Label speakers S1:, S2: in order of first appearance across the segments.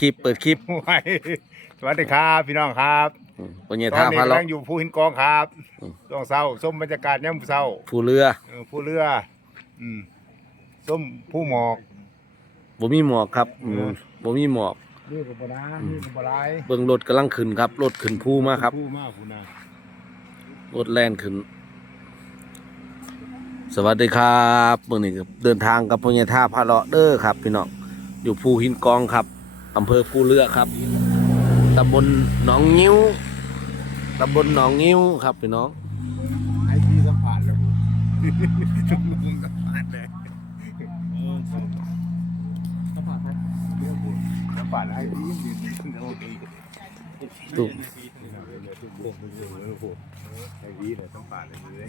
S1: คลิปเปิดคลิป
S2: ไว้สวัสดีครับ พี่น้องครับ
S1: อืมปัญญา
S2: ตอ
S1: ท่าน
S2: นี้
S1: พาเลาะ
S2: กำลังอยู่ภูหินกองครับ
S1: อืม
S2: ช่วงเช้าส้มบรรยากาศย่ำเช้า
S1: ผู้เรือ
S2: เออผู้เรือ อืมส้มผู้หมอก
S1: บ่มีหมอกครับอืมบ่มีหมอก
S2: นี่กับบนานี่กับบลาย
S1: เบิ่งรถกำลังขึ้นครับรถขึ้นภูมาครับ
S2: ผู้มากผู้นาร
S1: ถแล่นขึ้น สวัสดีครับเมื่อนี้ก็เดินทางกับพญาท่าพาเลาะเด้อครับ พี่น้องอยู่ภูหินกองครับ อำเภอภูเรือครับตำบลหนองงิ้วตำบลหนองงิ้วครับพี่น้อง
S2: ไอทีสัมผัสเลยผมสัมผัสเลยเออสัมผัสไหมสัมผัสไอทียืนโอเค
S1: ตุ๊บ
S2: ไอทีเลยสัมผัสเลย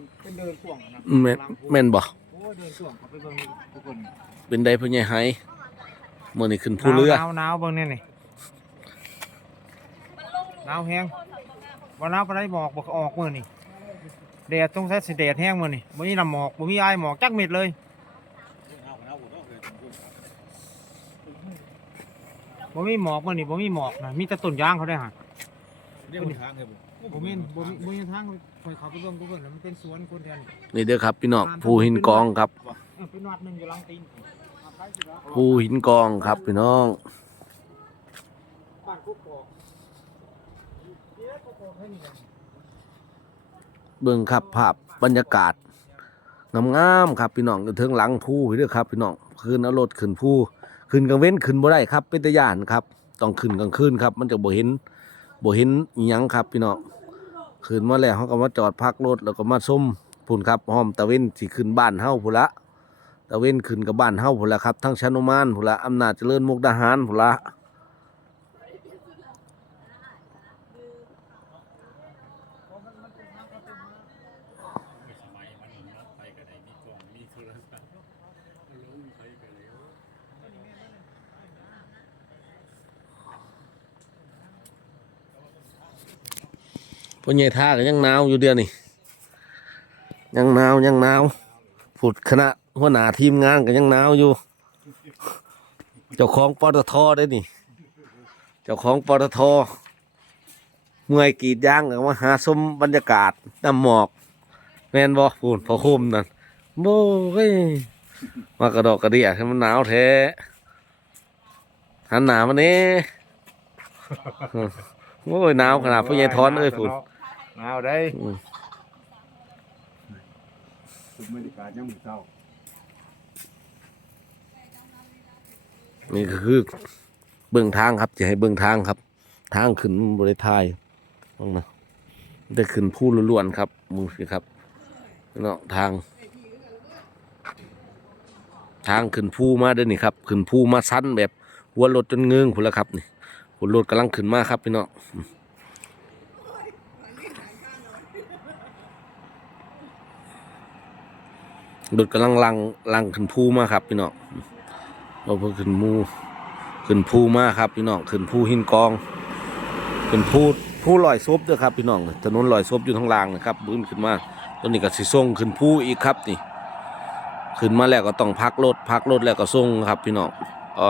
S2: นเดิ
S3: นข่วงอะนะ
S1: แม่นแม่นบ่
S3: โอ้ยเดินข่วงเขาไปเบิ่งทุกคน
S1: เป็นใดพญาไฮเมื่อนี้ขึ้นภูเรือ
S3: หนาวหนาวเบิ่งเนี่ยนี่หนาวแห้งวันหนาวปานใดหมอกบ่ออกมื้อนี่แดดต้องใช้สิแดดแห้งมื้อนี่บ่มีน้ำหมอกบ่มีอายหมอกจักเม็ดเลยบ่มีหมอกมื้อนี่บ่มีหมอกนะมีแต่ต้นยางเขาได้ห่า
S2: เรียกทางเล ยผม
S3: บ่มีบ่มีบ่มีทางไปเขาไปเบิ่งทุกคนมันเป็นสวนคนแทน
S1: นี่เด้อครับพี่น้องภูหินกองครับ
S3: เออเป็นวัดหนึงอยู่หลังตีน
S1: ภูหินกองครับพี่น้อง
S3: บ้านกุ๊กกอกนี่แหละกุ๊กกอกแค่นี้แหละ
S1: เบิ่งครับภาพบรรยากาศงามๆครับพี่น้องอยู่เทิงหลังภูพี่เด้อครับพี่น้องขึ้นเอารถขึ้นภูขึ้นกลางเว้นขึ้นบ่ได้ครับเป็นตะย่านครับต้องขึ้นกลางคืนครับ มันจะบ่เห็น บ่เห็นอิหยังครับพี่น้องขึ้นมาแล้วเขาก็มาจอดพักรถแล้วก็มาส้มพุ่นครับห้อมตะเว้นสิขึ้นบ้านเฮาพุ่นละตะเวนขึ้นกับบ้านเฮาพุ่นละครับทั้งชานุมานพุ่นละอำนาจเจริญมุกดาหารพุ่นละ พ่อใหญ่ท่าก็ยังหนาวอยู่เดียวนี่ยังหนาวยังหนาวผุดคณะหัวหน้าทีมงานก็ยังหนาวอยู่ เจ้าของปตทได้นี่ เจ้าของปตทเมื่อยกรีดยางก็มาหาชมบรรยากาศน้ำหมอกแม่นบ่พูนพอคุมนั่นโบ้ยมากระดอกกระเดียให้มันหนาวแท้หันหนามาเนี่โอ้ยหนาวขนาดพ่อใหญ่ทอนเอ้ยพูน
S2: หนาวได้
S1: อืม
S2: คุณบรรยากาศย่ำเช้า
S1: นี่ก็คือเบื้องทางครับจะให้เบื้องทางครับ ทางขึ้นบริทายต้องนะได้ขึ้นผู้ล้วนๆครับมึงสิครับเนาะทาง ทางขึ้นผู้มาเด้อนี่ครับขึ้นผู้มาสั้นแบบหัวรถจนเงืองพุ่นละครับนี่หัวรถกำลังขึ้นมาครับพี่น้อง รถกำลังลังลังขึ้นภูมาครับพี่น้องเราเพิ่งขึ้นมูขึ้นภูมาครับพี่น้องขึ้นภูหินกอง ขึ้นภูภูลอยซบด้วยครับพี่น้องถนนลอยซบอยู่ทางล่างนะครับบึ้นขึ้นมาตัวนี้ก็สิส่งขึ้นภูอีกครับนี่ ขึ้นมาแล้วก็ต้องพักรถพักรถแล้วก็ส่งครับพี่น้องอ๋อ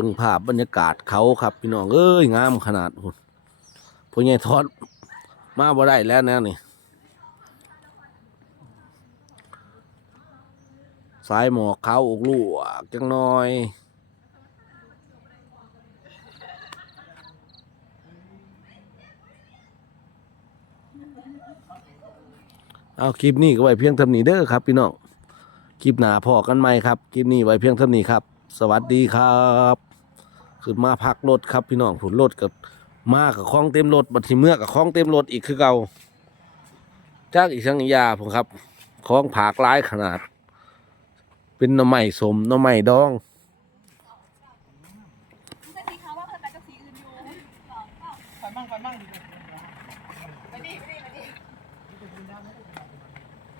S1: บิ่งภาพบรรยากาศเขาครับ พี่น้องเอ้ยงามขนาดพุ่นพ่อใหญ่ทอดมาบ่ได้แล้วแนะนี่สายหมอกเขาอกลู่จังน้อยเอาคลิปนี้ก็ไว้เพียงเท่านี้เด้อครับพี่น้อง คลิปหนาพอกันใหมครับ คลิปนี้ไว้เพียงเท่านี้ครับ สวัสดีครับ ขึ้นมาพักรถครับพี่น้องผุนรถกับมากับคล้องเต็มรถบัดทีเมื่อกับคล้องเต็มรถอีกคือเก่าจากอีกสังยาผมครับคล้องผากร้ายขนาด เป็นน้ำใหม่
S4: สมน้ำ
S3: ใหม่
S4: ดอง